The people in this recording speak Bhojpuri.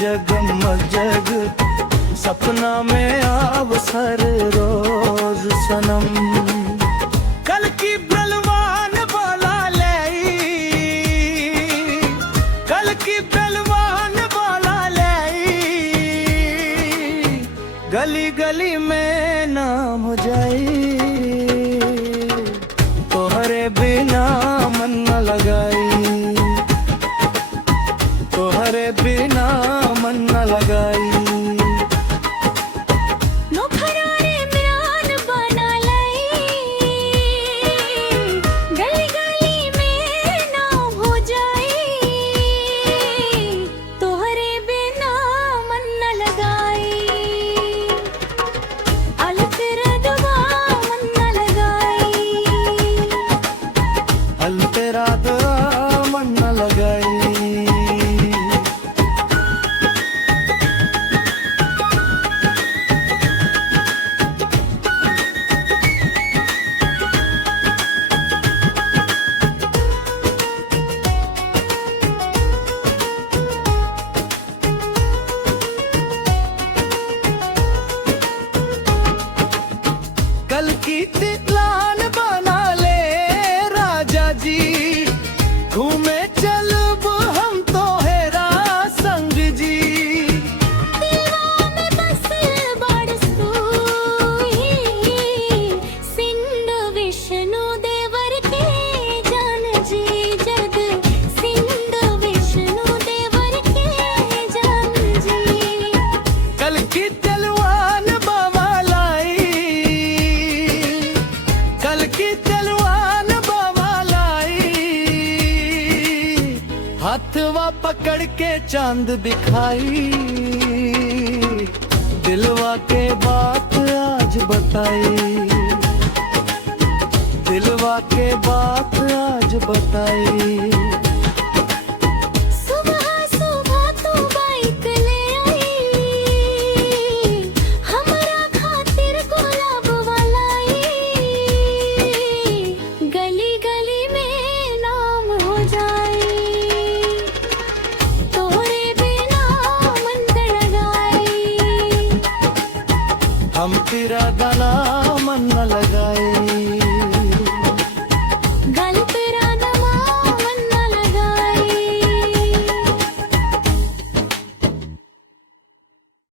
जगमजग सपना में अवसर रोज सनम। कल की बलवान बोला ले, कल की बलवान बोला ले, गली गली में नाम हो जाई, तोहरे बिना मन न लगाई, तोहरे बिना मन न लगाई। तेरा मन न लगाई। कल की प्लान बना ले राजा जी, घूमे चलब हम तो हेरा संग जी। में बस सिंध विष्णु देवर के जान जी, जग सिंध विष्णु देवर के जान जी। कल की तलवार बाबा लाई, कल की तलवार बाबा लाई, हाथवा पकड़ के चांद दिखाई, दिलवा के बात आज बताई, दिलवा के बात आज बताई। सुबह सुबह तू बाइक ले आई, हमरा खातिर गुलाब वाला आई, गली गली में नाम हो जाए, तोरे बिना मन न लगाई, हम तेरा गला मन न लगाए।